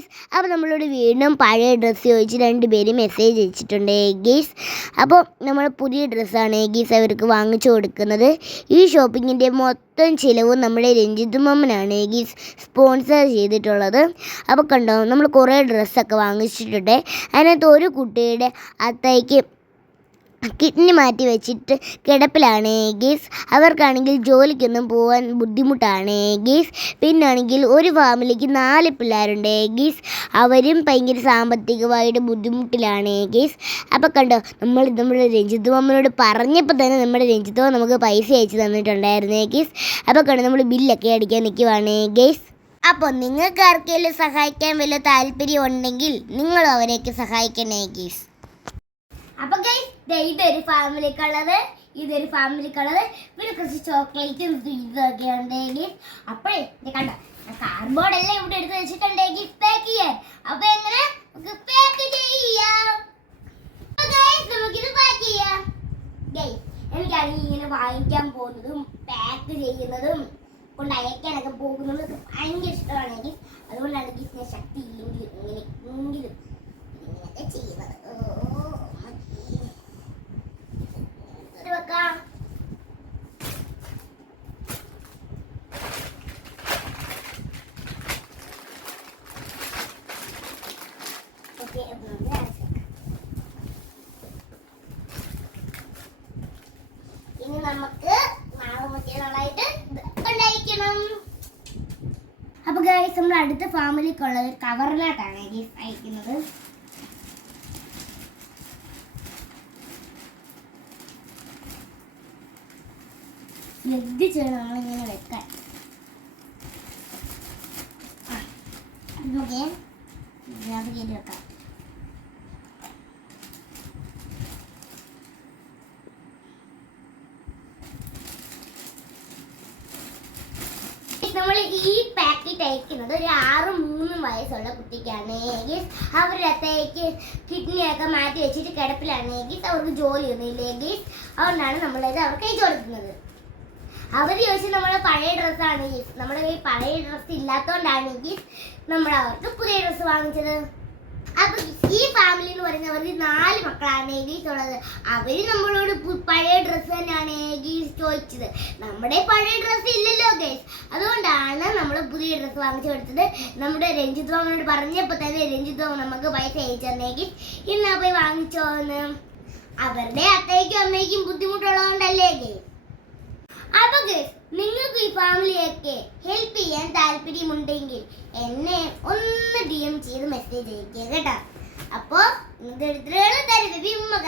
Guys അപ്പോൾ നമ്മളോട് വീണ്ടും പഴയ ഡ്രസ്സ് ചോദിച്ച് രണ്ട് പേര് മെസ്സേജ് അയച്ചിട്ടുണ്ട് ഗെയ്സ് അപ്പോൾ നമ്മൾ പുതിയ ഡ്രസ്സാണ് ഗെയ്സ് അവർക്ക് വാങ്ങിച്ചു കൊടുക്കുന്നത്. ഈ ഷോപ്പിങ്ങിന്റെ മൊത്തം ചിലവും നമ്മുടെ രഞ്ജിത്ത് മമ്മനാണ് ഗീസ് സ്പോൺസർ ചെയ്തിട്ടുള്ളത്. അപ്പോൾ കണ്ടോ നമ്മൾ കുറേ ഡ്രസ്സൊക്കെ വാങ്ങിച്ചിട്ടുണ്ട്. അതിനകത്ത് ഒരു കുട്ടിയുടെ അത്തയ്ക്ക് കിഡ്നി മാറ്റി വെച്ചിട്ട് കിടപ്പിലാണ് ഗീസ്. അവർക്കാണെങ്കിൽ ജോലിക്കൊന്നും പോകാൻ ബുദ്ധിമുട്ടാണ് ഗീസ്. പിന്നാണെങ്കിൽ ഒരു ഫാമിലിക്ക് നാല് പിള്ളേരുണ്ട് ഗീസ്. അവരും ഭയങ്കര സാമ്പത്തികമായിട്ട് ബുദ്ധിമുട്ടിലാണ് ഗീസ്. അപ്പോൾ കണ്ടോ നമ്മൾ നമ്മുടെ രഞ്ജിത്ത് മാമനോട് പറഞ്ഞപ്പോൾ തന്നെ നമ്മുടെ രഞ്ജിത്ത് നമുക്ക് പൈസ അയച്ചു തന്നിട്ടുണ്ടായിരുന്നു ഗീസ്. അപ്പോൾ കണ്ടോ നമ്മൾ ബില്ലൊക്കെ അടിക്കാൻ നിൽക്കുവാണ് ഗീസ്. അപ്പോൾ നിങ്ങൾക്ക് ആർക്കെങ്കിലും സഹായിക്കാൻ വലിയ താല്പര്യം ഉണ്ടെങ്കിൽ നിങ്ങളും അവരെയൊക്കെ സഹായിക്കണേ ഗീസ്. അപ്പൊ ഗൈസ് ഇതൊരു ഫാമിലി കളറ് ഇതൊരു ഫാമിലി കളറ് പിന്നെ കുറച്ച് ചോക്ലേറ്റും ഇതൊക്കെ ഉണ്ടെങ്കിൽ അപ്പോഴേ കണ്ട? കാർഡ്ബോർഡ് എല്ലാം ഇവിടെ എടുത്ത് വെച്ചിട്ടുണ്ടെങ്കിൽ പാക്ക് ചെയ്യാൻ അപ്പൊ എങ്ങനെ? നമുക്ക് പാക്ക് ചെയ്യാം. നമുക്കിത് പാക്ക് ചെയ്യാം. എനിക്കാണെങ്കിൽ ഇങ്ങനെ വാങ്ങിക്കാൻ പോകുന്നതും പാക്ക് ചെയ്യുന്നതും കൊണ്ട് അയക്കാനൊക്കെ പോകുന്നതും ഭയങ്കര ഇഷ്ടമാണ് എനിക്ക്. അതുകൊണ്ടാണ് ഗീസ് ഞാൻ ശക്തി ഇല്ലെങ്കിലും ഇങ്ങനെ എങ്കിലും ഇങ്ങനെയൊക്കെ ചെയ്യുന്നത് ഓ മതി. ഇത് വെക്കാം ഓക്കെ അപ്പൊ നമുക്ക് അടച്ചു വെക്കാം. ഇനി നമുക്ക് അപ്പൊ ഗൈസ് നമ്മൾ അടുത്ത ഫാമിലിക്കുള്ള ഒരു കവറിലായിട്ടാണ് ഗീസ് അയക്കുന്നത്. ശ്രദ്ധിച്ചാണ് നമ്മളിങ്ങനെ വെക്കാൻ. നോക്കിയേ. ഇതിനകത്ത് കയറ്റി നമ്മൾ ഈ പാക്കറ്റ് അയക്കുന്നത് ഒരു ആറ് മൂന്ന് വയസ്സുള്ള കുട്ടിക്കാണ്. ഗീസ് അവരുടെ അത്തേക്ക് കിഡ്നി ഒക്കെ മാറ്റി വെച്ചിട്ട് കിടപ്പിലാണ്. ഗീസ് അവർക്ക് ജോലിയൊന്നുമില്ല. ഗീസ് അതുകൊണ്ടാണ് നമ്മളിത് അവർക്ക് അയച്ചു കൊടുക്കുന്നത്. അവർ ചോദിച്ചത് നമ്മുടെ പഴയ ഡ്രസ്സാണ് ഗീസ് നമ്മുടെ കയ്യിൽ പഴയ ഡ്രസ്സ് ഇല്ലാത്തതുകൊണ്ടാണ് ഗീസ് നമ്മൾ അവർക്ക് പുതിയ ഡ്രസ്സ് വാങ്ങിച്ചത്. അപ്പൊ ഈ ഫാമിലി എന്ന് പറയുന്നവർക്ക് നാല് മക്കളാണ് ഏകീസ് ഉള്ളത് അവർ നമ്മളോട് പഴയ ഡ്രസ്സ് തന്നെയാണ് ഏകീസ് ചോദിച്ചത്. നമ്മുടെ പഴയ ഡ്രസ്സ് ഇല്ലല്ലോ ഗൈസ് അതുകൊണ്ടാണ് നമ്മൾ പുതിയ ഡ്രസ്സ് വാങ്ങിച്ചു കൊടുത്തത്. നമ്മുടെ രഞ്ജിത് മാമനോട് പറഞ്ഞപ്പോൾ തന്നെ രഞ്ജിത് മാമൻ നമുക്ക് പൈസ അയച്ചു തന്നേക്കീസ് ഇന്നാ പോയി വാങ്ങിച്ചോന്ന്. അവരുടെ അത്തയ്ക്കും അമ്മയ്ക്കും ബുദ്ധിമുട്ടുള്ളതുകൊണ്ടല്ലേ ഗൈസ് അപ്പൊ നിങ്ങൾക്ക് ഈ ഫാമിലിയൊക്കെ ഹെൽപ്പ് ചെയ്യാൻ താല്പര്യമുണ്ടെങ്കിൽ എന്നെ ഒന്ന് ഡി എം ചെയ്ത് മെസ്സേജ് അയക്കുക കേട്ടോ. അപ്പോൾ അപ്പോ ഇത് എടുത്തിട്ടുള്ള